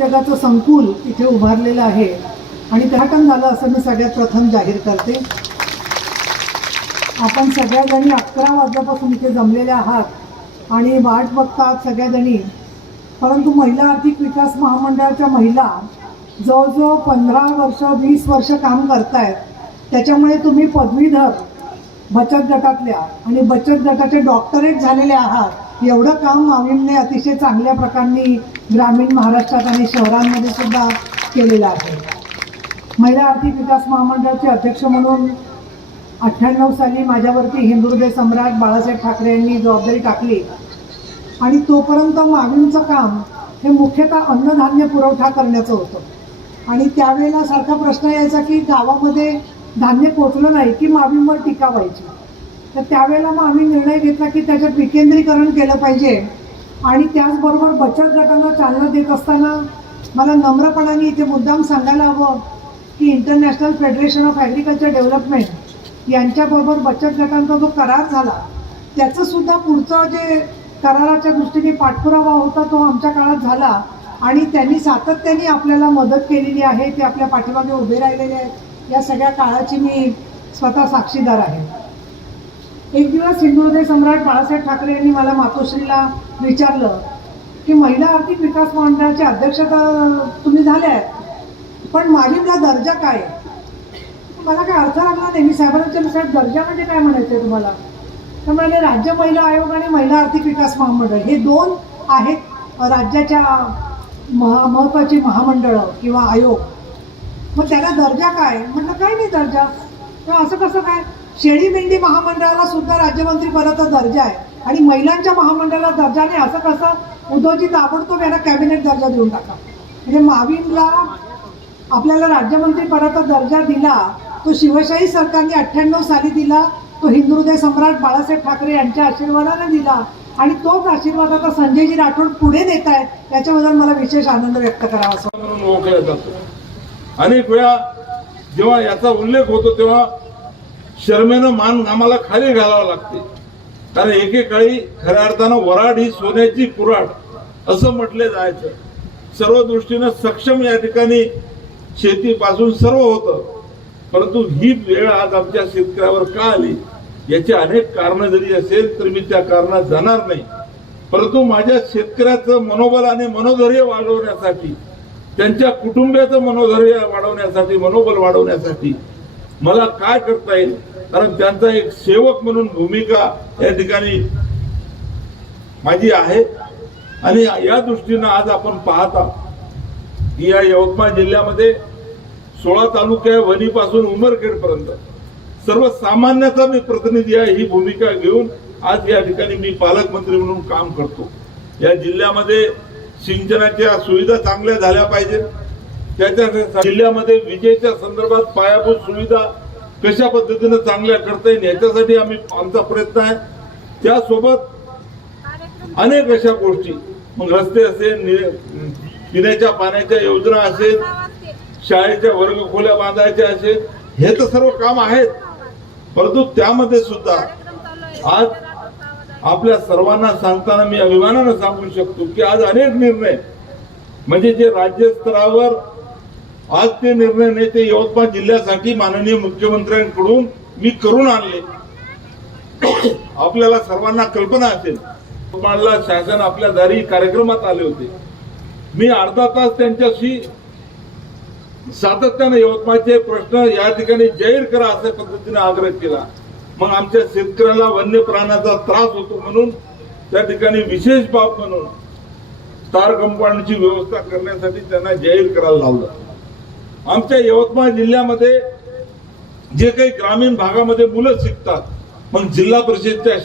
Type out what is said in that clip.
उद्योगाचं संकुल इथे उभारलेलं आहे. आणि उद्घाटन झालं असं मी सगळ्यात प्रथम जाहीर करते. आपण सगळ्याजणी अकरा वाजल्यापासून इथे जमलेले आहात आणि वाट बघतात सगळ्याजणी. परंतु महिला आर्थिक विकास महामंडळाच्या महिला जवळजवळ पंधरा वर्ष वीस वर्ष काम करतायत. त्याच्यामुळे तुम्ही पदवीधर बचत गटातल्या आणि बचत गटाचे डॉक्टरेट झालेले आहात. एवढं काम माविमने अतिशय चांगल्या प्रकारे ग्रामीण महाराष्ट्रात आणि शहरांमध्ये सुद्धा केलेलं आहे. महिला आर्थिक विकास महामंडळाचे अध्यक्ष म्हणून अठ्ठ्याण्णव साली माझ्यावरती हिंदुहृदय सम्राट बाळासाहेब ठाकरे यांनी जबाबदारी टाकली. आणि तोपर्यंत मागणीचं काम हे मुख्यतः अन्नधान्य पुरवठा करण्याचं होतं. आणि त्यावेळेला सारखा प्रश्न यायचा की गावामध्ये धान्य पोचलं नाही की मावींवर टीका व्हायची तर त्यावेळेला मग आम्ही निर्णय घेतला की त्याच्यात विकेंद्रीकरण केलं पाहिजे. आणि त्याचबरोबर बचत गटांना चालना देत असताना मला नम्रपणाने इथे मुद्दाम सांगायला हवं की international federation of agriculture development यांच्याबरोबर बचत गटांचा जो करार झाला त्याचंसुद्धा पुढचं जे कराराच्या दृष्टीने पाठपुरावा होता तो आमच्या काळात झाला आणि त्यांनी सातत्याने आपल्याला मदत केलेली आहे ते आपल्या पाठीमागे उभे राहिलेले आहेत. या सगळ्या काळाची मी स्वतः साक्षीदार आहे. एक दिवस हिंदुहृदय सम्राट बाळासाहेब ठाकरे यांनी मला मातोश्रीला विचारलं की महिला आर्थिक विकास मंडळाचे अध्यक्ष तर तुम्ही झाले आहेत पण मालिमला दर्जा काय मला काय अर्थ लागला नाही. मी साहेबांच्या साहेब दर्जा म्हणजे काय म्हणायचं आहे तुम्हाला? तर म्हणाले राज्य महिला आयोग आणि महिला आर्थिक विकास महामंडळ हे दोन आहेत राज्याच्या महा महत्त्वाची महामंडळं किंवा आयोग. मग त्याला दर्जा काय? म्हटलं काय नाही दर्जा. तर असं कसं काय? शेळी मेंढी महामंडळाला सुद्धा राज्यमंत्री पदाचा दर्जा आहे. आणि महिलांच्या महामंडळाला दर्जा नाही असं कसं उद्धवजी ताबडतोब यांना कॅबिनेट दर्जा देऊन टाका. म्हणजे माविनला आपल्याला राज्यमंत्री पदाचा दर्जा दिला तो शिवशाही सरकारने अठ्ठ्याण्णव साली दिला तो हिंदुहृदय सम्राट बाळासाहेब ठाकरे यांच्या आशीर्वादाने दिला आणि तोच आशीर्वाद आता संजयजी राठोड पुढे देत आहेत याच्याबद्दल मला विशेष आनंद व्यक्त करावा असं. अनेक वेळा जेव्हा याचा उल्लेख होतो तेव्हा शर्मेनं मान आम्हाला खाली घालावं लागते. कारण एकेकाळी खऱ्या अर्थानं वराड ही सोन्याची कुराड असं म्हटले जायचं. सर्व दृष्टीनं सक्षम या ठिकाणी शेतीपासून सर्व होतं. परंतु ही वेळ आज आमच्या शेतकऱ्यावर का आली? याची अनेक कारणं जरी असेल तर मी त्या कारणात जाणार नाही. परंतु माझ्या शेतकऱ्याचं मनोबल आणि मनोधैर्य वाढवण्यासाठी त्यांच्या कुटुंबियाचं मनोधैर्य वाढवण्यासाठी मनोबल वाढवण्यासाठी मला काय करता येईल? कारण त्यांचा एक सेवक म्हणून भूमिका या ठिकाणी माझी आहे. आणि या दृष्टीनं आज आपण पाहता की या यवतमाळ जिल्ह्यामध्ये सोळा तालुक्या वणीपासून उमरखेडपर्यंत सर्वसामान्याचा मी प्रतिनिधी आहे ही भूमिका घेऊन आज या ठिकाणी मी पालकमंत्री म्हणून काम करतो. या जिल्ह्यामध्ये सिंचनाच्या सुविधा चांगल्या झाल्या पाहिजेत. त्याच्या जिल्ह्यामध्ये विजेच्या संदर्भात पायाभूत सुविधा कशा पद्धतीनं चांगल्या करता येईल याच्यासाठी आम्ही आमचा प्रयत्न आहे. त्यासोबत अनेक अशा गोष्टी. मग रस्ते असेल पिण्याच्या पाण्याच्या योजना असेल शाळेच्या वर्ग खोल्या बांधायच्या असेल हे तर सर्व काम आहेत. परंतु त्यामध्ये सुद्धा आज आपल्या सर्वांना सांगताना मी अभिमानानं सांगू शकतो की आज अनेक निर्णय म्हणजे जे राज्यस्तरावर आज ते निर्णय नाही ते यवतमाळ जिल्ह्यासाठी माननीय मुख्यमंत्र्यांकडून मी करून आणले. आपल्याला सर्वांना कल्पना असेल. यवतमाळला शासन आपल्या दारी कार्यक्रमात आले होते. मी अर्धा तास त्यांच्याशी सातत्यानं यवतमाळचे प्रश्न या ठिकाणी जाहीर करा अशा पद्धतीने आग्रह केला. मग आमच्या शेतकऱ्याला वन्य प्राण्याचा त्रास होतो म्हणून त्या ठिकाणी विशेष बाब म्हणून तार कंपाऊंडची व्यवस्था करण्यासाठी त्यांना जाहीर करायला लावलं. आमच्या यवतमाळ जिल्ह्यामध्ये जे काही ग्रामीण भागामध्ये मुलं शिकतात मग जिल्हा परिषदच्या